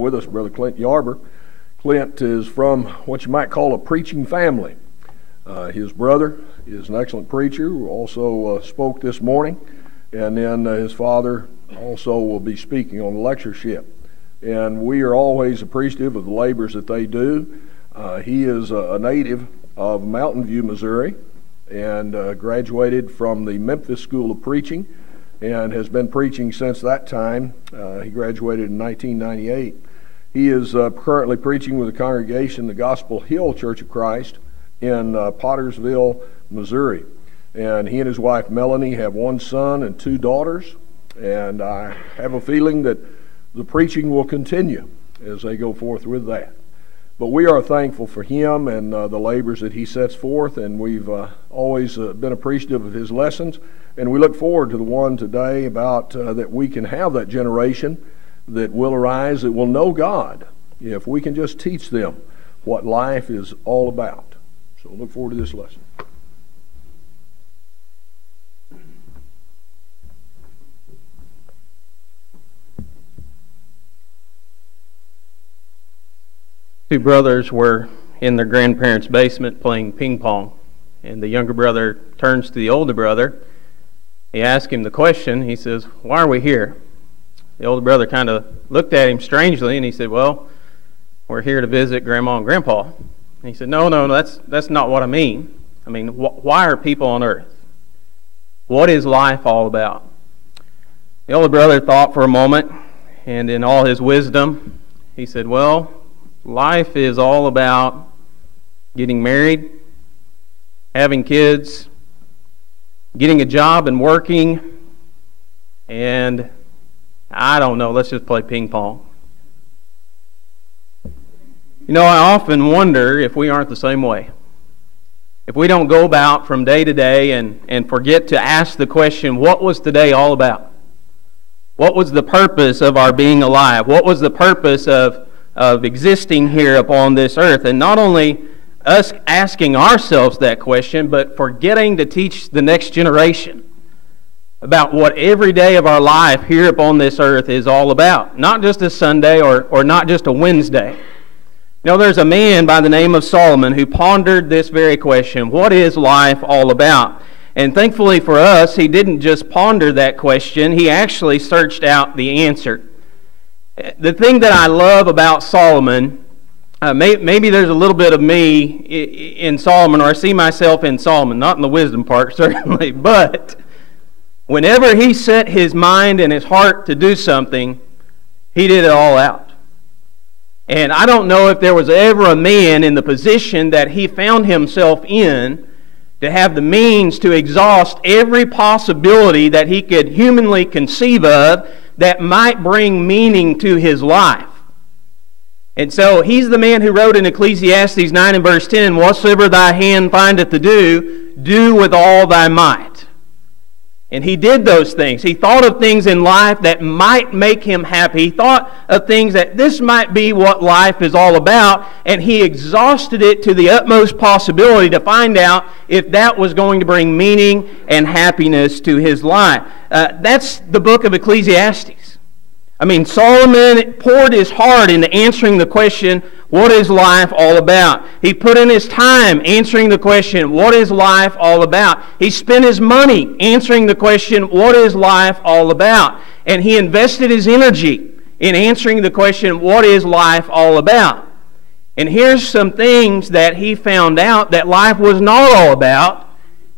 With us, Brother Clint Yarber. Clint is from what you might call a preaching family. His brother is an excellent preacher who also spoke this morning, and then his father also will be speaking on the lectureship. And we are always appreciative of the labors that they do. He is a native of Mountain View, Missouri, and graduated from the Memphis School of Preaching and has been preaching since that time. He graduated in 1998. He is currently preaching with a congregation, the Gospel Hill Church of Christ, in Pottersville, Missouri. And he and his wife Melanie have one son and two daughters, and I have a feeling that the preaching will continue as they go forth with that. But we are thankful for him and the labors that he sets forth, and we've always been appreciative of his lessons. And we look forward to the one today about that we can have that generation that will arise, that will know God, if we can just teach them what life is all about. So look forward to this lesson. Two brothers were in their grandparents' basement playing ping pong, and the younger brother turns to the older brother. He asks him the question. He says, "Why are we here?" The older brother kind of looked at him strangely, and he said, "Well, we're here to visit Grandma and Grandpa." And he said, No, that's not what I mean. I mean, why are people on earth? What is life all about?" The older brother thought for a moment, and in all his wisdom, he said, "Well, life is all about getting married, having kids, getting a job and working, and I don't know, let's just play ping pong." You know, I often wonder if we aren't the same way. If we don't go about from day to day and forget to ask the question, what was today all about? What was the purpose of our being alive? What was the purpose of existing here upon this earth? And not only us asking ourselves that question, but forgetting to teach the next generation about what every day of our life here upon this earth is all about. Not just a Sunday or not just a Wednesday. You know, there's a man by the name of Solomon who pondered this very question, what is life all about? And thankfully for us, he didn't just ponder that question, he actually searched out the answer. The thing that I love about Solomon, maybe there's a little bit of me in Solomon, or I see myself in Solomon, not in the wisdom part certainly, but whenever he set his mind and his heart to do something, he did it all out. And I don't know if there was ever a man in the position that he found himself in to have the means to exhaust every possibility that he could humanly conceive of that might bring meaning to his life. And so he's the man who wrote in Ecclesiastes 9 and verse 10, "Whatsoever thy hand findeth to do, do with all thy might." And he did those things. He thought of things in life that might make him happy. He thought of things that this might be what life is all about, and he exhausted it to the utmost possibility to find out if that was going to bring meaning and happiness to his life. That's the book of Ecclesiastes. I mean, Solomon poured his heart into answering the question, what is life all about? He put in his time answering the question, what is life all about? He spent his money answering the question, what is life all about? And he invested his energy in answering the question, what is life all about? And here's some things that he found out that life was not all about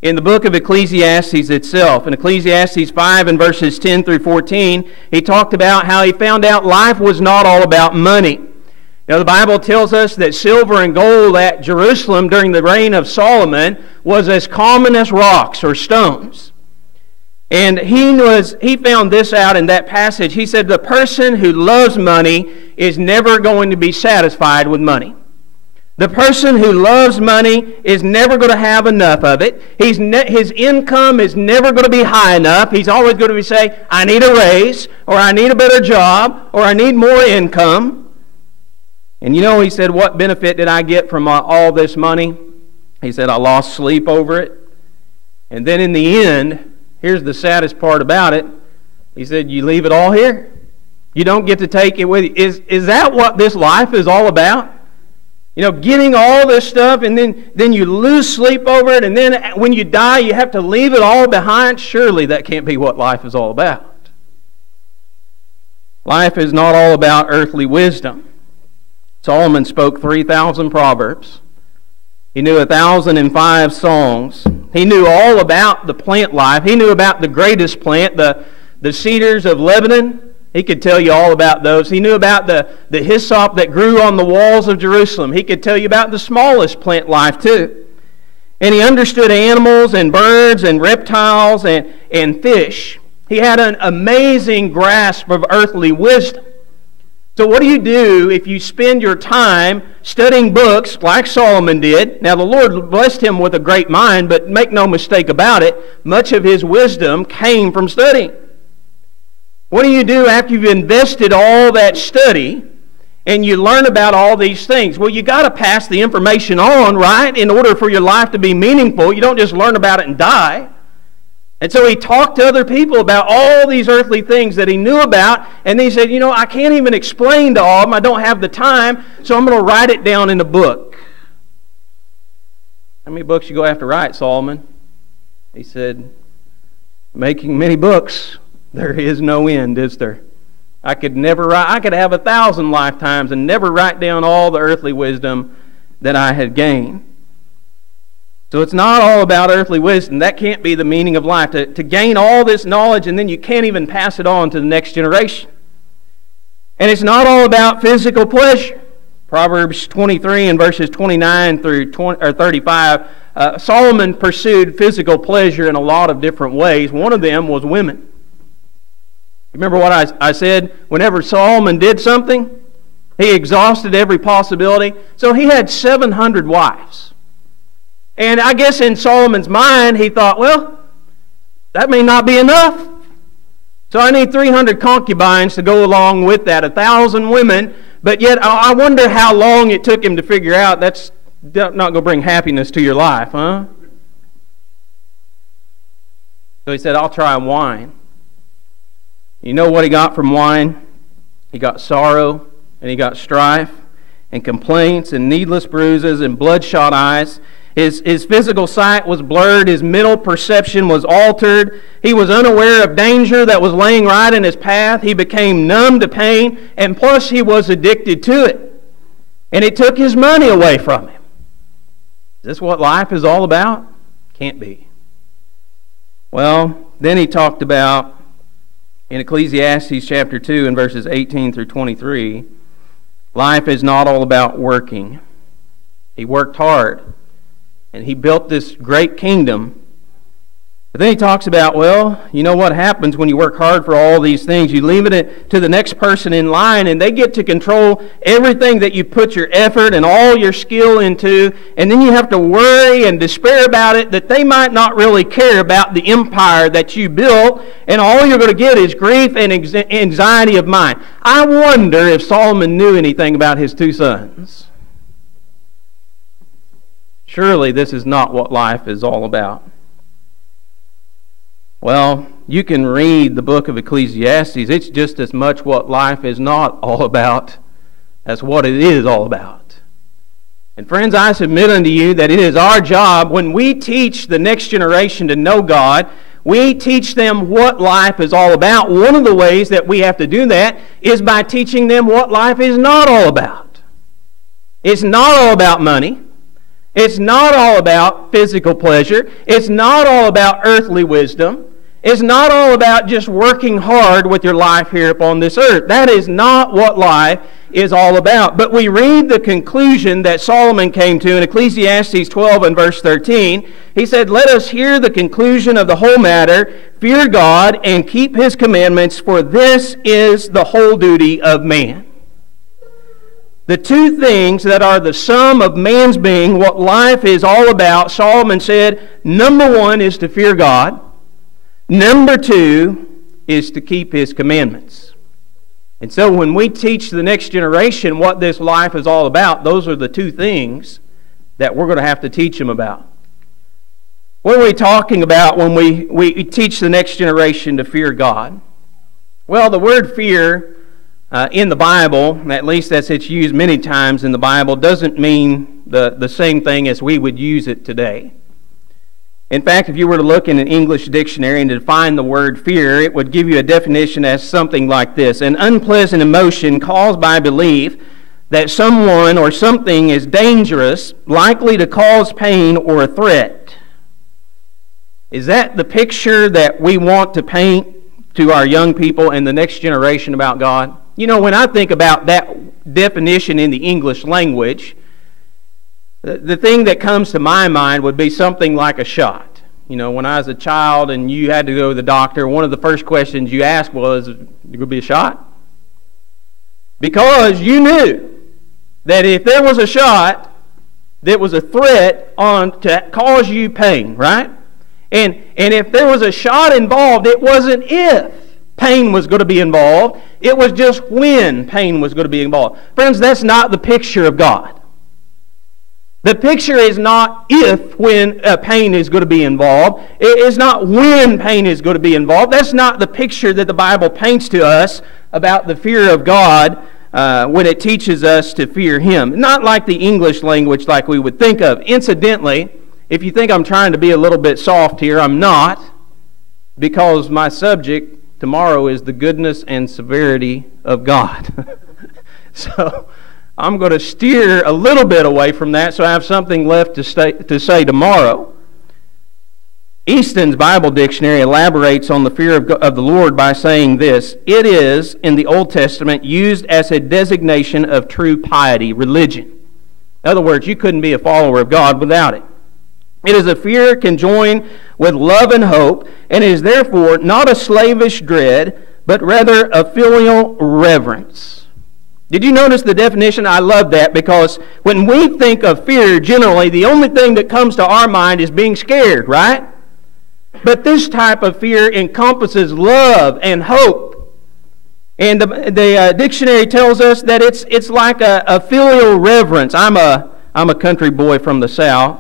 in the book of Ecclesiastes itself. In Ecclesiastes 5 and verses 10 through 14, he talked about how he found out life was not all about money. Now, the Bible tells us that silver and gold at Jerusalem during the reign of Solomon was as common as rocks or stones. And he found this out in that passage. He said, the person who loves money is never going to be satisfied with money. The person who loves money is never going to have enough of it. His income is never going to be high enough. He's always going to be saying, I need a raise, or I need a better job, or I need more income. And you know, he said, what benefit did I get from all this money? He said, I lost sleep over it. And then in the end, here's the saddest part about it. He said, you leave it all here. You don't get to take it with you. Is that what this life is all about? You know, getting all this stuff, and then you lose sleep over it, and then when you die, you have to leave it all behind? Surely that can't be what life is all about. Life is not all about earthly wisdom. Solomon spoke 3,000 proverbs. He knew 1,005 songs. He knew all about the plant life. He knew about the greatest plant, the cedars of Lebanon. He could tell you all about those. He knew about the hyssop that grew on the walls of Jerusalem. He could tell you about the smallest plant life too. And he understood animals and birds and reptiles and fish. He had an amazing grasp of earthly wisdom. So what do you do if you spend your time studying books like Solomon did? Now the Lord blessed him with a great mind, but make no mistake about it, much of his wisdom came from studying. What do you do after you've invested all that study and you learn about all these things? Well, you got to pass the information on, right? In order for your life to be meaningful, you don't just learn about it and die. And so he talked to other people about all these earthly things that he knew about, and he said, you know, I can't even explain to all of them. I don't have the time, so I'm going to write it down in a book. How many books you go have to write, Solomon? He said, making many books. There is no end, is there? I could never write. I could have 1,000 lifetimes and never write down all the earthly wisdom that I had gained. So it's not all about earthly wisdom. That can't be the meaning of life. To gain all this knowledge and then you can't even pass it on to the next generation. And it's not all about physical pleasure. Proverbs 23 and verses 29 through 35, Solomon pursued physical pleasure in a lot of different ways. One of them was women. Remember what I said? Whenever Solomon did something, he exhausted every possibility. So he had 700 wives. And I guess in Solomon's mind, he thought, well, that may not be enough. So I need 300 concubines to go along with that, 1,000 women. But yet I wonder how long it took him to figure out that's not going to bring happiness to your life, huh? So he said, I'll try wine. You know what he got from wine? He got sorrow, and he got strife, and complaints, and needless bruises, and bloodshot eyes. His physical sight was blurred. His mental perception was altered. He was unaware of danger that was laying right in his path. He became numb to pain, and plus he was addicted to it. And it took his money away from him. Is this what life is all about? Can't be. Well, then he talked about, in Ecclesiastes chapter 2 and verses 18 through 23, life is not all about working. He worked hard, and he built this great kingdom. But then he talks about, well, you know what happens when you work hard for all these things? You leave it to the next person in line, and they get to control everything that you put your effort and all your skill into, and then you have to worry and despair about it, that they might not really care about the empire that you built, and all you're going to get is grief and anxiety of mind. I wonder if Solomon knew anything about his two sons. Surely this is not what life is all about. Well, you can read the book of Ecclesiastes. It's just as much what life is not all about as what it is all about. And friends, I submit unto you that it is our job, when we teach the next generation to know God, we teach them what life is all about. One of the ways that we have to do that is by teaching them what life is not all about. It's not all about money. It's not all about physical pleasure. It's not all about earthly wisdom. It's not all about just working hard with your life here upon this earth. That is not what life is all about. But we read the conclusion that Solomon came to in Ecclesiastes 12 and verse 13. He said, let us hear the conclusion of the whole matter. Fear God and keep His commandments, for this is the whole duty of man. The two things that are the sum of man's being, what life is all about, Solomon said, number one is to fear God. Number two is to keep His commandments. And so when we teach the next generation what this life is all about, those are the two things that we're going to have to teach them about. What are we talking about when we teach the next generation to fear God? Well, the word fear in the Bible, at least as it's used many times in the Bible, doesn't mean the same thing as we would use it today. In fact, if you were to look in an English dictionary and define the word fear, it would give you a definition as something like this: an unpleasant emotion caused by belief that someone or something is dangerous, likely to cause pain or a threat. Is that the picture that we want to paint to our young people and the next generation about God? You know, when I think about that definition in the English language, the thing that comes to my mind would be something like a shot. You know, when I was a child and you had to go to the doctor, one of the first questions you asked was, "Is there going to be a shot?" Because you knew that if there was a shot, that was a threat to cause you pain, right? And if there was a shot involved, it wasn't if pain was going to be involved. It was just when pain was going to be involved. Friends, that's not the picture of God. The picture is not if when pain is going to be involved. It's not when pain is going to be involved. That's not the picture that the Bible paints to us about the fear of God when it teaches us to fear Him. Not like the English language like we would think of. Incidentally, if you think I'm trying to be a little bit soft here, I'm not, because my subject tomorrow is the goodness and severity of God. So I'm going to steer a little bit away from that so I have something left to say tomorrow. Easton's Bible Dictionary elaborates on the fear of the Lord by saying this: it is, in the Old Testament, used as a designation of true piety, religion. In other words, you couldn't be a follower of God without it. It is a fear conjoined with love and hope, and is therefore not a slavish dread, but rather a filial reverence. Did you notice the definition? I love that, because when we think of fear, generally the only thing that comes to our mind is being scared, right? But this type of fear encompasses love and hope. And the dictionary tells us that it's like a filial reverence. I'm a country boy from the South.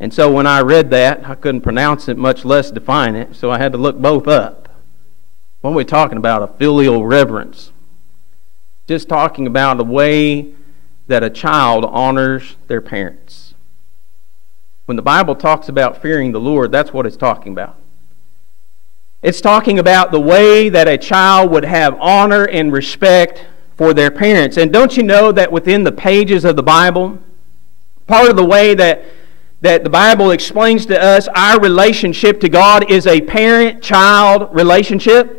And so when I read that, I couldn't pronounce it, much less define it, so I had to look both up. What are we talking about? A filial reverence. Just talking about the way that a child honors their parents. When the Bible talks about fearing the Lord, that's what it's talking about. It's talking about the way that a child would have honor and respect for their parents. And don't you know that within the pages of the Bible, part of the way that the Bible explains to us our relationship to God is a parent-child relationship?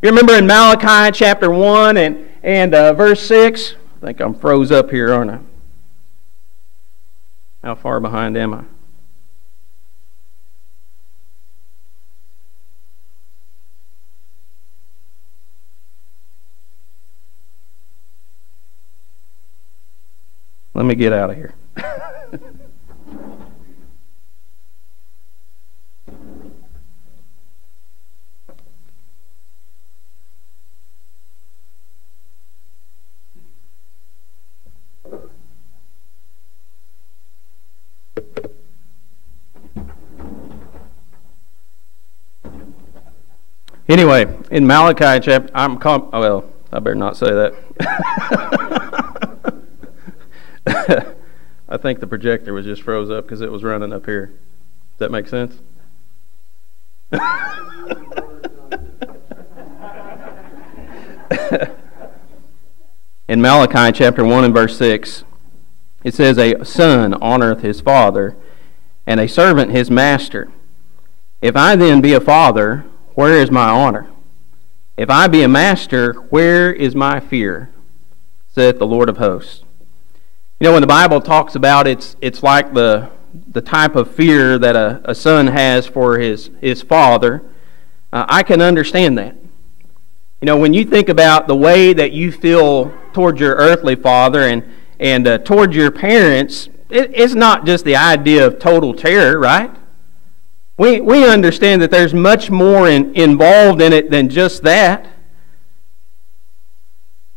You remember in Malachi chapter 1 and verse 6? I think I'm froze up here, aren't I? How far behind am I? Let me get out of here. Anyway, in Malachi chapter, I better not say that. I think the projector was just froze up because it was running up here. Does that make sense? In Malachi chapter 1 and verse 6, it says, "A son honoreth his father, and a servant his master. If I then be a father, where is my honor? If I be a master, where is my fear? Saith the Lord of hosts." You know, when the Bible talks about it's like the type of fear that a son has for his father, I can understand that. You know, when you think about the way that you feel toward your earthly father and toward your parents, it's not just the idea of total terror, right? We understand that there's much more involved in it than just that.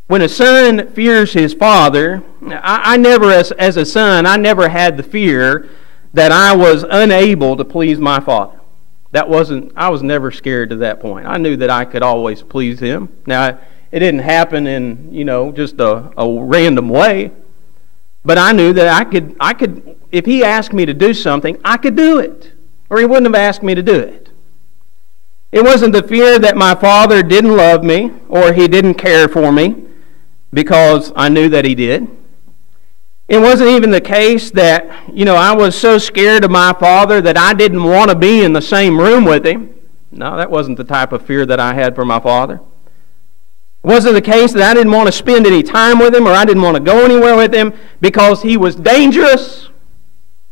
When a son fears his father, I never, as a son, I never had the fear that I was unable to please my father. I was never scared to that point. I knew that I could always please him. Now, It didn't happen in, just a random way. But I knew that I could, if he asked me to do something, I could do it. Or he wouldn't have asked me to do it. It wasn't the fear that my father didn't love me or he didn't care for me, because I knew that he did. It wasn't even the case that, I was so scared of my father that I didn't want to be in the same room with him. No, that wasn't the type of fear that I had for my father. It wasn't the case that I didn't want to spend any time with him or I didn't want to go anywhere with him because he was dangerous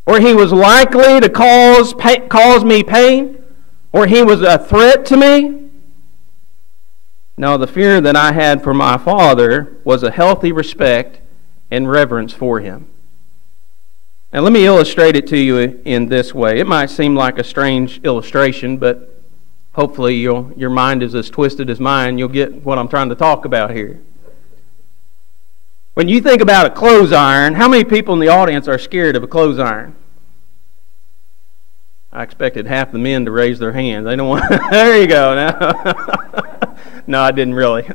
or he was likely to cause me pain or he was a threat to me. No, the fear that I had for my father was a healthy respect and reverence for him. Now let me illustrate it to you in this way. It might seem like a strange illustration, but hopefully your mind is as twisted as mine. You'll get what I'm trying to talk about here. When you think about a clothes iron, how many people in the audience are scared of a clothes iron? I expected half the men to raise their hands. They don't want. There you go. Now, no, I didn't really.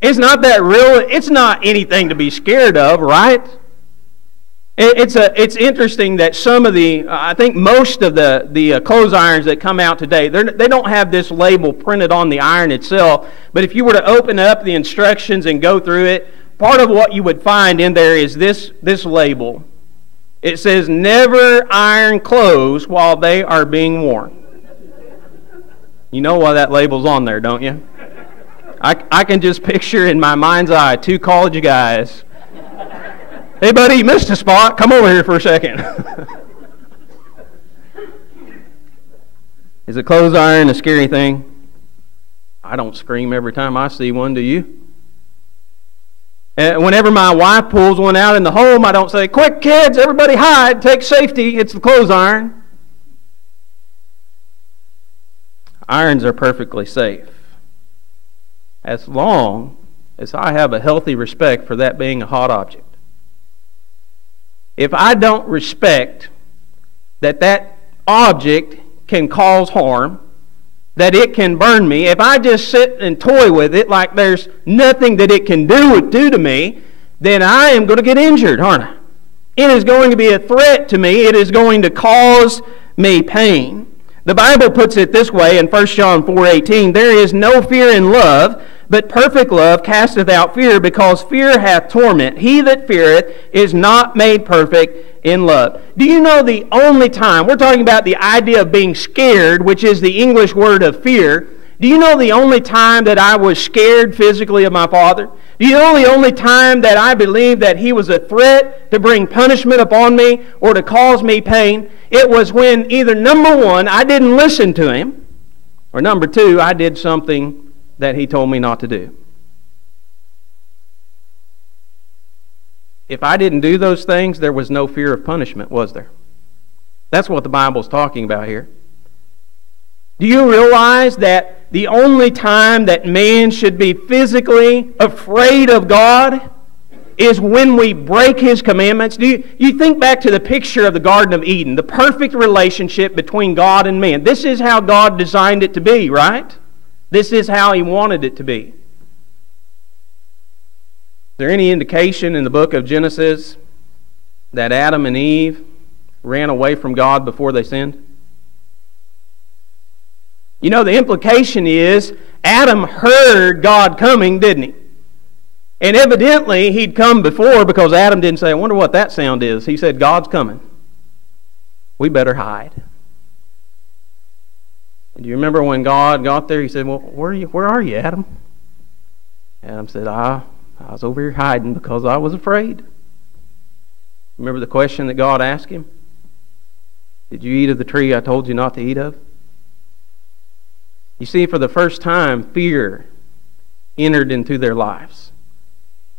It's not that real. It's not anything to be scared of, right? It's interesting that some of I think most of the clothes irons that come out today, they don't have this label printed on the iron itself. But if you were to open up the instructions and go through it, part of what you would find in there is this label. It says, "Never iron clothes while they are being worn." You know why that label's on there, don't you? I can just picture in my mind's eye 2 college guys. "Hey, buddy, you missed a spot. Come over here for a second." Is a clothes iron a scary thing? I don't scream every time I see one, do you? Whenever my wife pulls one out in the home, I don't say, "Quick, kids, everybody hide, take safety, it's the clothes iron." Irons are perfectly safe, as long as I have a healthy respect for that being a hot object. If I don't respect that object can cause harm, that it can burn me, if I just sit and toy with it like there's nothing that it can do to me, then I am going to get injured, aren't I? It is going to be a threat to me. It is going to cause me pain. The Bible puts it this way in 1 John 4:18, "There is no fear in love, but perfect love casteth out fear, because fear hath torment. He that feareth is not made perfect in love." Do you know the only time, we're talking about the idea of being scared, which is the English word of fear. Do you know the only time that I was scared physically of my father? Do you know the only time that I believed that he was a threat to bring punishment upon me or to cause me pain? It was when either, number one, I didn't listen to him, or number two, I did something that he told me not to do. If I didn't do those things, there was no fear of punishment, was there? That's what the Bible's talking about here. Do you realize that the only time that man should be physically afraid of God is when we break His commandments? You think back to the picture of the Garden of Eden, the perfect relationship between God and man. This is how God designed it to be, right? This is how He wanted it to be. Is there any indication in the book of Genesis that Adam and Eve ran away from God before they sinned? You know, the implication is Adam heard God coming, didn't he? And evidently he'd come before, because Adam didn't say, "I wonder what that sound is." He said, "God's coming. We better hide." And do you remember when God got there, He said, "Well, where are you, Adam?" Adam said, I was over here hiding because I was afraid. Remember the question that God asked him? "Did you eat of the tree I told you not to eat of?" You see, for the first time, fear entered into their lives.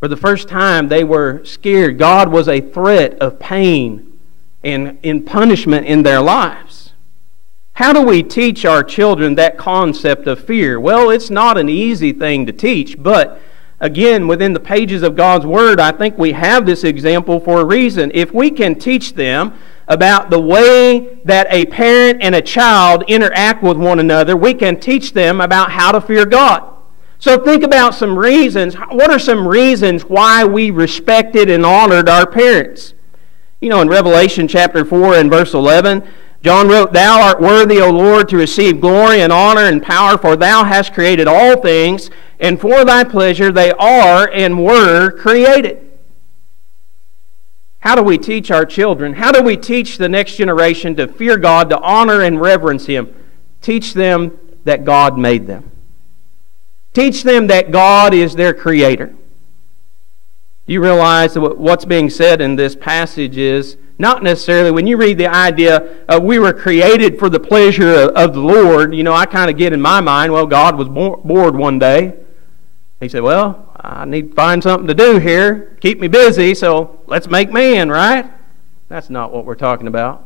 For the first time, they were scared. God was a threat of pain and in punishment in their lives. How do we teach our children that concept of fear? Well, it's not an easy thing to teach, but again, within the pages of God's Word, I think we have this example for a reason. If we can teach them about the way that a parent and a child interact with one another, we can teach them about how to fear God. So think about some reasons. What are some reasons why we respected and honored our parents? You know, in Revelation chapter 4 and verse 11, John wrote, "Thou art worthy, O Lord, to receive glory and honor and power, for thou hast created all things, and for thy pleasure they are and were created." How do we teach our children? How do we teach the next generation to fear God, to honor and reverence Him? Teach them that God made them. Teach them that God is their Creator. Do you realize that what's being said in this passage is not necessarily, when you read the idea of we were created for the pleasure of the Lord, you know, I kind of get in my mind, well, God was bored one day. He said, well, I need to find something to do here, keep me busy, so let's make man, right? That's not what we're talking about.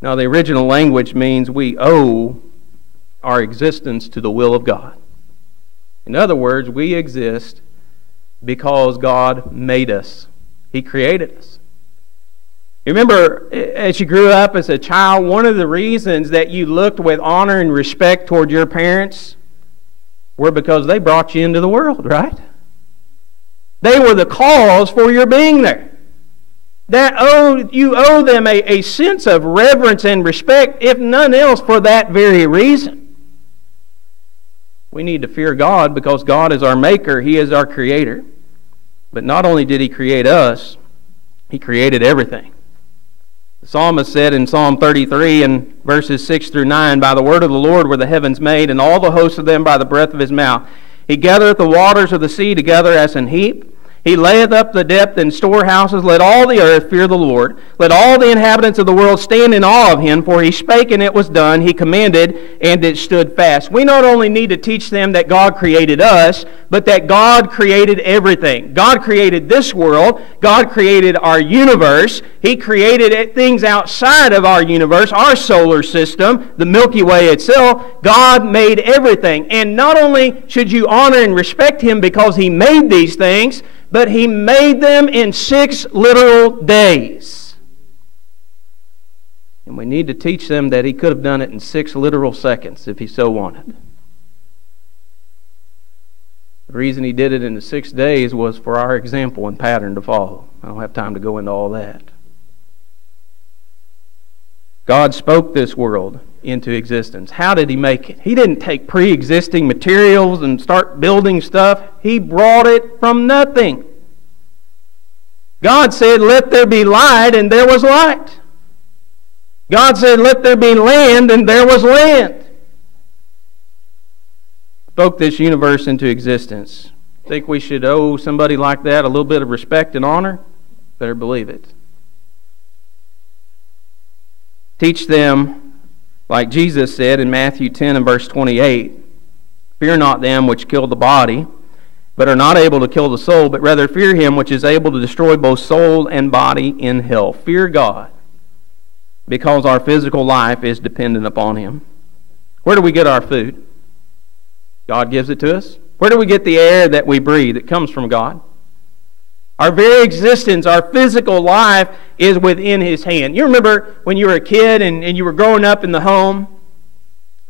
No, the original language means we owe our existence to the will of God. In other words, we exist because God made us. He created us. You remember, as you grew up as a child, one of the reasons that you looked with honor and respect toward your parents were because they brought you into the world, right? They were the cause for your being there. You owe them a sense of reverence and respect, if none else, for that very reason. We need to fear God because God is our maker. He is our creator. But not only did He create us, He created everything. The psalmist said in Psalm 33 and verses 6 through 9, "By the word of the Lord were the heavens made, and all the hosts of them by the breath of His mouth. He gathereth the waters of the sea together as an heap. He layeth up the depth in storehouses. Let all the earth fear the Lord. Let all the inhabitants of the world stand in awe of Him. For He spake, and it was done. He commanded, and it stood fast." We not only need to teach them that God created us, but that God created everything. God created this world. God created our universe. He created things outside of our universe, our solar system, the Milky Way itself. God made everything. And not only should you honor and respect Him because He made these things, but He made them in 6 literal days. And we need to teach them that He could have done it in 6 literal seconds if He so wanted. The reason He did it in the 6 days was for our example and pattern to follow. I don't have time to go into all that. God spoke this world into existence. How did He make it? He didn't take pre-existing materials and start building stuff. He brought it from nothing. God said, "Let there be light," and there was light. God said, "Let there be land," and there was land. Spoke this universe into existence. Think we should owe somebody like that a little bit of respect and honor? Better believe it. Teach them, like Jesus said in Matthew 10 and verse 28, "Fear not them which kill the body, but are not able to kill the soul, but rather fear Him which is able to destroy both soul and body in hell." Fear God, because our physical life is dependent upon Him. Where do we get our food? God gives it to us. Where do we get the air that we breathe? It comes from God. Our very existence, our physical life is within His hand. You remember when you were a kid and you were growing up in the home?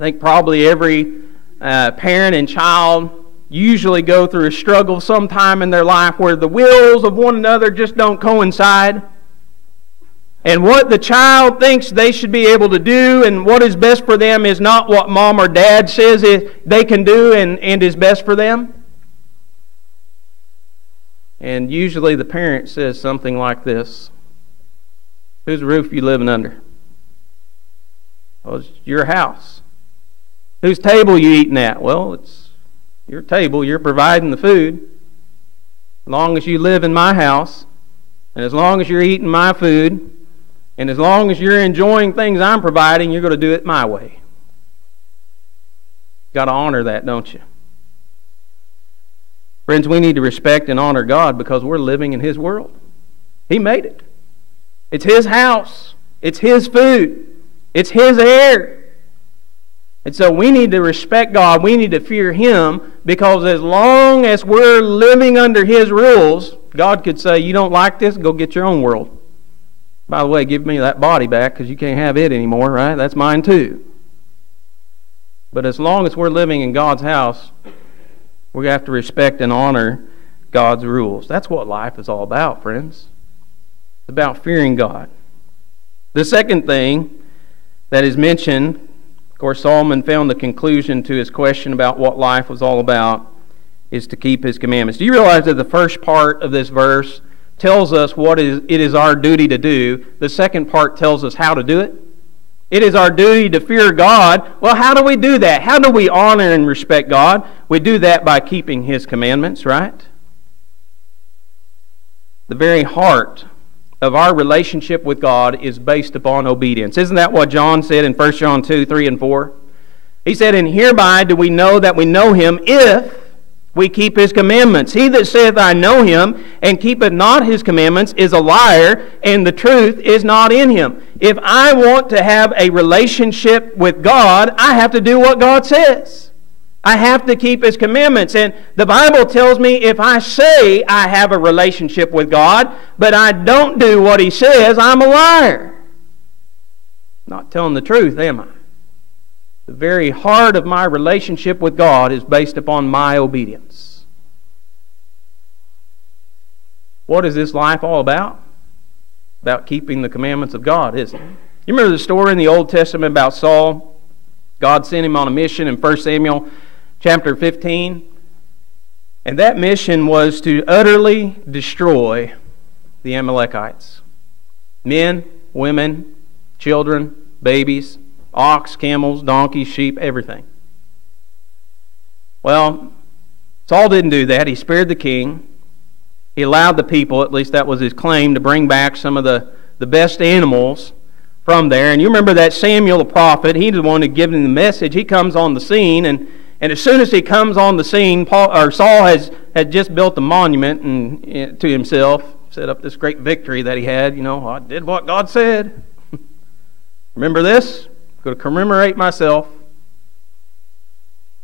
I think probably every parent and child usually go through a struggle sometime in their life where the wills of one another just don't coincide. And what the child thinks they should be able to do and what is best for them is not what mom or dad says they can do and is best for them. And usually the parent says something like this: "Whose roof you living under?" "Well, it's your house." "Whose table you eating at?" "Well, it's your table. You're providing the food. As long as you live in my house, and as long as you're eating my food, and as long as you're enjoying things I'm providing, you're going to do it my way." You've got to honor that, don't you? Friends, we need to respect and honor God because we're living in His world. He made it. It's His house. It's His food. It's His air. And so we need to respect God. We need to fear Him because as long as we're living under His rules, God could say, "You don't like this? Go get your own world. By the way, give me that body back because you can't have it anymore, right? That's mine too." But as long as we're living in God's house, we have to respect and honor God's rules. That's what life is all about, friends. It's about fearing God. The second thing that is mentioned, of course, Solomon found the conclusion to his question about what life was all about, is to keep his commandments. Do you realize that the first part of this verse tells us what it is our duty to do? The second part tells us how to do it. It is our duty to fear God. Well, how do we do that? How do we honor and respect God? We do that by keeping His commandments, right? The very heart of our relationship with God is based upon obedience. Isn't that what John said in 1 John 2, 3 and 4? He said, "And hereby do we know that we know Him, if we keep His commandments. He that saith, I know Him, and keepeth not His commandments, is a liar, and the truth is not in him." If I want to have a relationship with God, I have to do what God says. I have to keep His commandments. And the Bible tells me if I say I have a relationship with God, but I don't do what He says, I'm a liar. Not telling the truth, am I? The very heart of my relationship with God is based upon my obedience. What is this life all about? About keeping the commandments of God, isn't it? You remember the story in the Old Testament about Saul? God sent him on a mission in 1 Samuel chapter 15. And that mission was to utterly destroy the Amalekites. Men, women, children, babies, ox, camels, donkeys, sheep, everything. Well, Saul didn't do that. He spared the king. He allowed the people, at least that was his claim, to bring back some of the best animals from there. And you remember that Samuel the prophet, he's the one who gave him the message. He comes on the scene, and as soon as he comes on the scene, Saul had just built a monument to himself, set up this great victory that he had. You know, I did what God said. Remember this? I'm going to commemorate myself.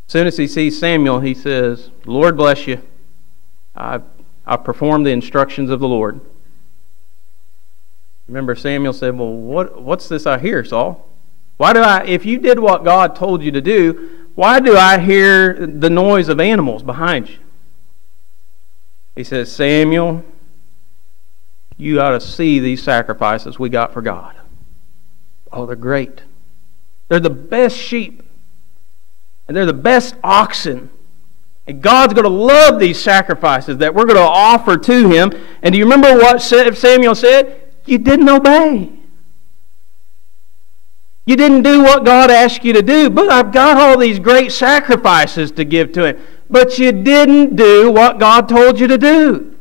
As soon as he sees Samuel, he says, "The Lord bless you. I've performed the instructions of the Lord." Remember, Samuel said, "Well, what's this I hear, Saul? If you did what God told you to do, why do I hear the noise of animals behind you?" He says, "Samuel, you ought to see these sacrifices we got for God. Oh, they're great. They're the best sheep. And they're the best oxen. And God's going to love these sacrifices that we're going to offer to Him." And do you remember what Samuel said? You didn't obey. You didn't do what God asked you to do. But I've got all these great sacrifices to give to Him. But you didn't do what God told you to do.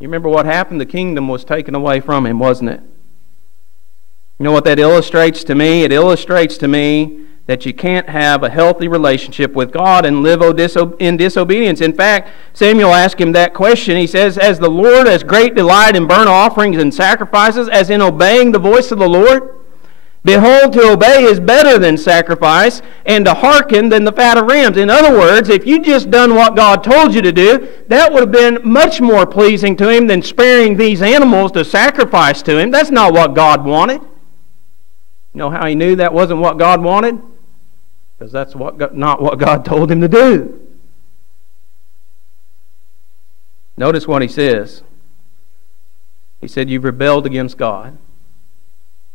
You remember what happened? The kingdom was taken away from him, wasn't it? You know what that illustrates to me? It illustrates to me that you can't have a healthy relationship with God and live in disobedience. In fact, Samuel asked him that question. He says, "As the Lord has great delight in burnt offerings and sacrifices, as in obeying the voice of the Lord? Behold, to obey is better than sacrifice, and to hearken than the fat of rams." In other words, if you just done what God told you to do, that would have been much more pleasing to Him than sparing these animals to sacrifice to Him. That's not what God wanted. You know how he knew that wasn't what God wanted? Because that's not what God told him to do. Notice what he says. He said, "You've rebelled against God."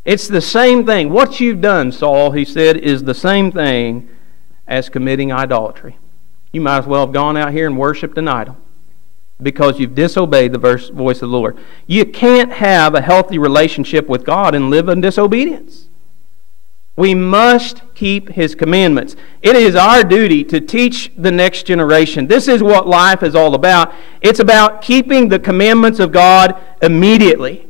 It's the same thing. What you've done, Saul, he said, is the same thing as committing idolatry. You might as well have gone out here and worshipped an idol, because you've disobeyed the voice of the Lord. You can't have a healthy relationship with God and live in disobedience. We must keep His commandments. It is our duty to teach the next generation. This is what life is all about. It's about keeping the commandments of God immediately.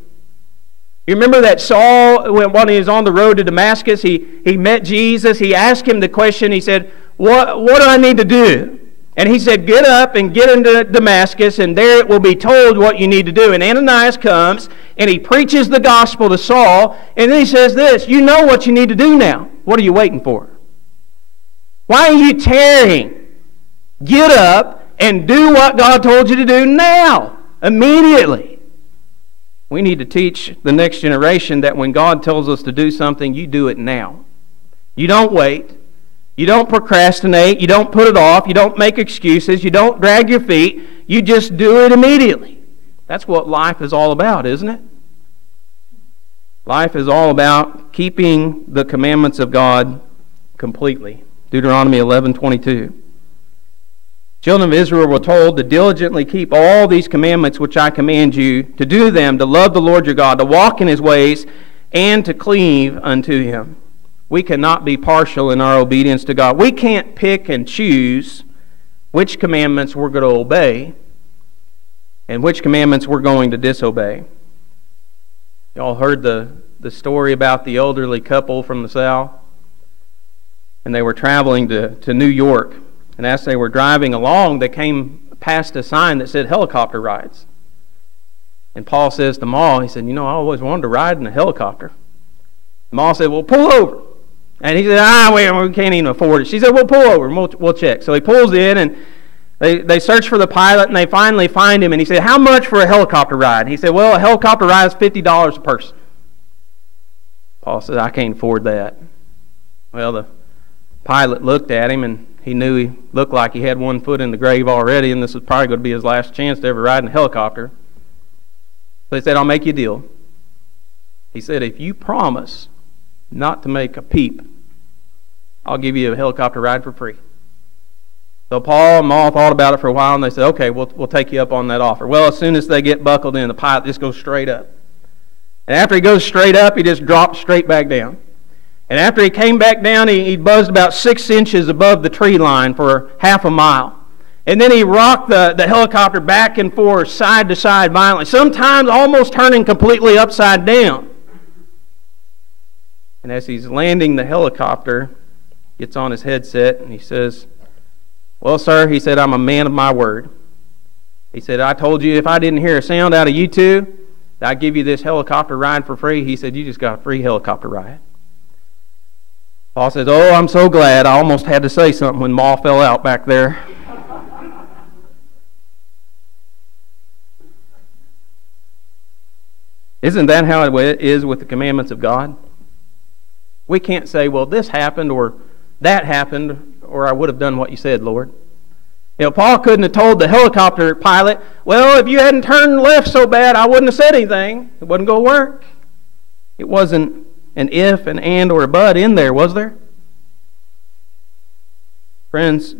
You remember that Saul, when he was on the road to Damascus, he met Jesus. He asked him the question. He said, what do I need to do? And he said, "Get up and get into Damascus, and there it will be told what you need to do." And Ananias comes, and he preaches the gospel to Saul, and then he says this, "You know what you need to do now. What are you waiting for? Why are you tarrying? Get up and do what God told you to do now, immediately." We need to teach the next generation that when God tells us to do something, you do it now. You don't wait. You don't procrastinate. You don't put it off. You don't make excuses. You don't drag your feet. You just do it immediately. That's what life is all about, isn't it? Life is all about keeping the commandments of God completely. Deuteronomy 11:22. Children of Israel were told to diligently keep all these commandments which I command you, to do them, to love the Lord your God, to walk in his ways, and to cleave unto him. We cannot be partial in our obedience to God. We can't pick and choose which commandments we're going to obey and which commandments we're going to disobey. You all heard the story about the elderly couple from the South? And they were traveling to New York. And as they were driving along, they came past a sign that said helicopter rides. And Paul says to Ma, he said, I always wanted to ride in a helicopter. Ma said, well, pull over. And he said, we can't even afford it. She said, well, pull over and we'll check. So he pulls in and they search for the pilot and they finally find him. And he said, how much for a helicopter ride? And he said, well, a helicopter ride is $50 a person. Paul said, I can't afford that. Well, the pilot looked at him and he knew he looked like he had one foot in the grave already, and this was probably going to be his last chance to ever ride in a helicopter. So he said, I'll make you a deal. He said, if you promise not to make a peep, I'll give you a helicopter ride for free. So Paul and Ma thought about it for a while, and they said, okay, we'll take you up on that offer. Well, as soon as they get buckled in, the pilot just goes straight up. And after he goes straight up, he just drops straight back down. And after he came back down, he buzzed about 6 inches above the tree line for half a mile. And then he rocked the helicopter back and forth, side to side violently, sometimes almost turning completely upside down. And as he's landing the helicopter, gets on his headset and he says, well, sir, he said, I'm a man of my word. He said, I told you if I didn't hear a sound out of you two, I'd give you this helicopter ride for free. He said, you just got a free helicopter ride. Paul says, oh, I'm so glad. I almost had to say something when Ma fell out back there. Isn't that how it is with the commandments of God? We can't say, well, this happened or that happened or I would have done what you said, Lord. Paul couldn't have told the helicopter pilot, well, if you hadn't turned left so bad, I wouldn't have said anything. It wasn't going to work. It wasn't an if, an and, or a but in there, was there? Friends,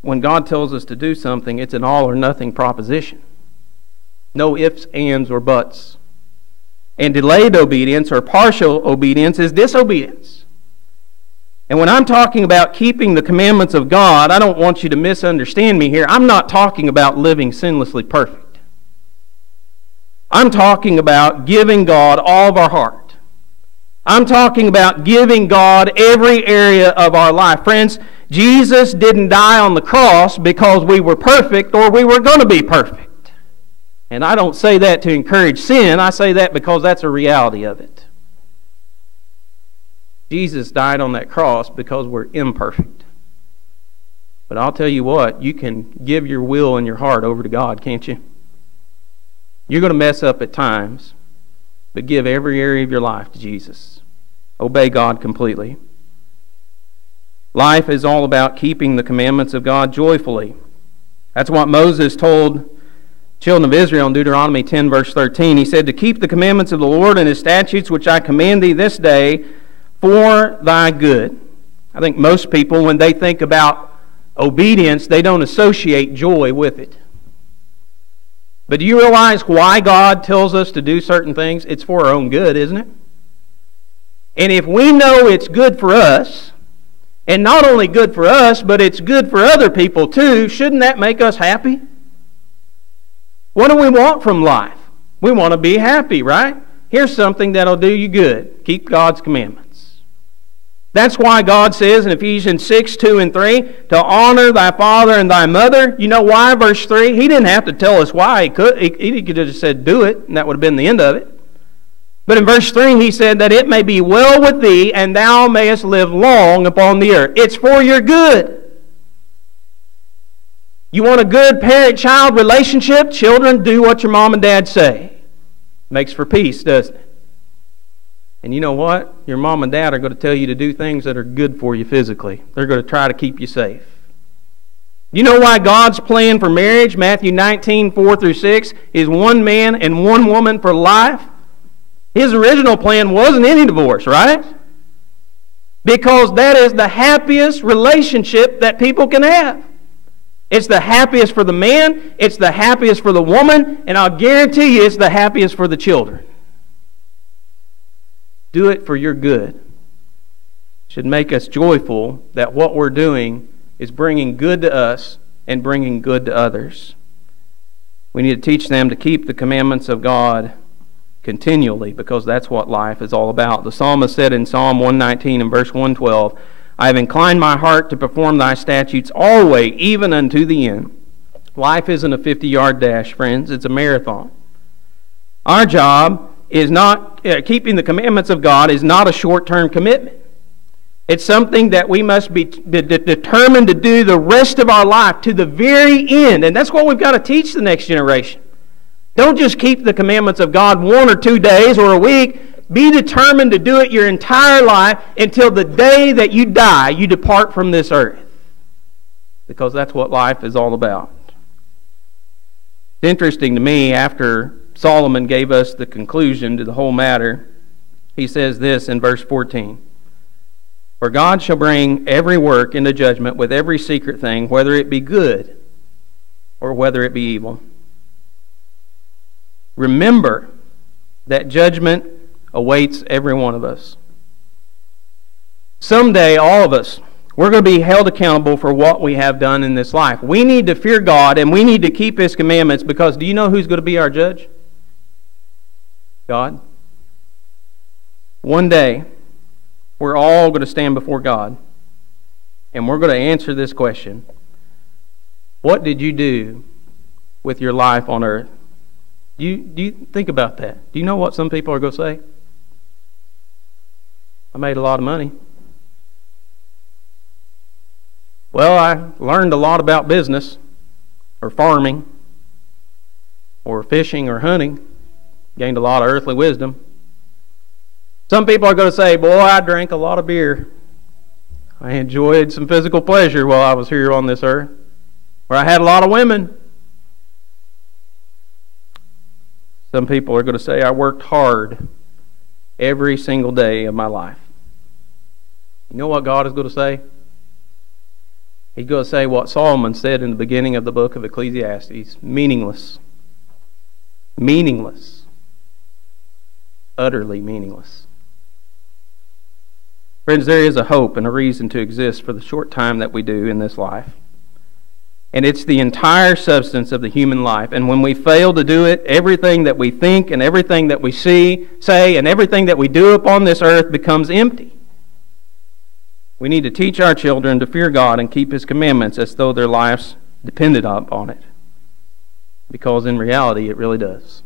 when God tells us to do something, it's an all or nothing proposition. No ifs, ands, or buts. And delayed obedience or partial obedience is disobedience. And when I'm talking about keeping the commandments of God, I don't want you to misunderstand me here. I'm not talking about living sinlessly perfect. I'm talking about giving God all of our heart. I'm talking about giving God every area of our life. Friends, Jesus didn't die on the cross because we were perfect or we were going to be perfect. And I don't say that to encourage sin. I say that because that's a reality of it. Jesus died on that cross because we're imperfect. But I'll tell you what, you can give your will and your heart over to God, can't you? You're going to mess up at times, but give every area of your life to Jesus. Obey God completely. Life is all about keeping the commandments of God joyfully. That's what Moses told children of Israel in Deuteronomy 10, verse 13. He said, to keep the commandments of the Lord and his statutes, which I command thee this day, for thy good. I think most people, when they think about obedience, they don't associate joy with it. But do you realize why God tells us to do certain things? It's for our own good, isn't it? And if we know it's good for us, and not only good for us, but it's good for other people too, shouldn't that make us happy? What do we want from life? We want to be happy, right? Here's something that'll do you good. Keep God's commandments. That's why God says in Ephesians 6, 2 and 3, to honor thy father and thy mother. You know why? Verse 3, he didn't have to tell us why. He could have just said do it, and that would have been the end of it. But in verse 3, he said that it may be well with thee, and thou mayest live long upon the earth. It's for your good. You want a good parent-child relationship? Children, do what your mom and dad say. Makes for peace, doesn't it? And you know what? Your mom and dad are going to tell you to do things that are good for you physically. They're going to try to keep you safe. You know why God's plan for marriage, Matthew 19, 4 through 6, is one man and one woman for life? His original plan wasn't any divorce, right? Because that is the happiest relationship that people can have. It's the happiest for the man, it's the happiest for the woman, and I'll guarantee you it's the happiest for the children. Do it for your good. It should make us joyful that what we're doing is bringing good to us and bringing good to others. We need to teach them to keep the commandments of God continually, because that's what life is all about. The psalmist said in Psalm 119 and verse 112, I have inclined my heart to perform thy statutes always, even unto the end. Life isn't a 50-yard dash, friends. It's a marathon. Our job is not, keeping the commandments of God is not a short-term commitment. It's something that we must be determined to do the rest of our life to the very end. And that's what we've got to teach the next generation. Don't just keep the commandments of God 1 or 2 days or a week. Be determined to do it your entire life until the day that you die, you depart from this earth. Because that's what life is all about. It's interesting to me, after Solomon gave us the conclusion to the whole matter, he says this in verse 14. For God shall bring every work into judgment with every secret thing, whether it be good or whether it be evil. Remember that judgment awaits every one of us. Someday, all of us, we're going to be held accountable for what we have done in this life. We need to fear God and we need to keep His commandments, because do you know who's going to be our judge? God. One day, we're all going to stand before God and we're going to answer this question. What did you do with your life on earth? Do you think about that? Do you know what some people are going to say? I made a lot of money. Well, I learned a lot about business or farming or fishing or hunting. Gained a lot of earthly wisdom. Some people are going to say, boy, I drank a lot of beer. I enjoyed some physical pleasure while I was here on this earth. Or I had a lot of women. Some people are going to say, I worked hard every single day of my life. You know what God is going to say? He's going to say what Solomon said in the beginning of the book of Ecclesiastes. Meaningless. Meaningless. Utterly meaningless. Friends, there is a hope and a reason to exist for the short time that we do in this life. And it's the entire substance of the human life. And when we fail to do it, everything that we think and everything that we say, and everything that we do upon this earth becomes empty. We need to teach our children to fear God and keep His commandments as though their lives depended upon it. Because in reality, it really does.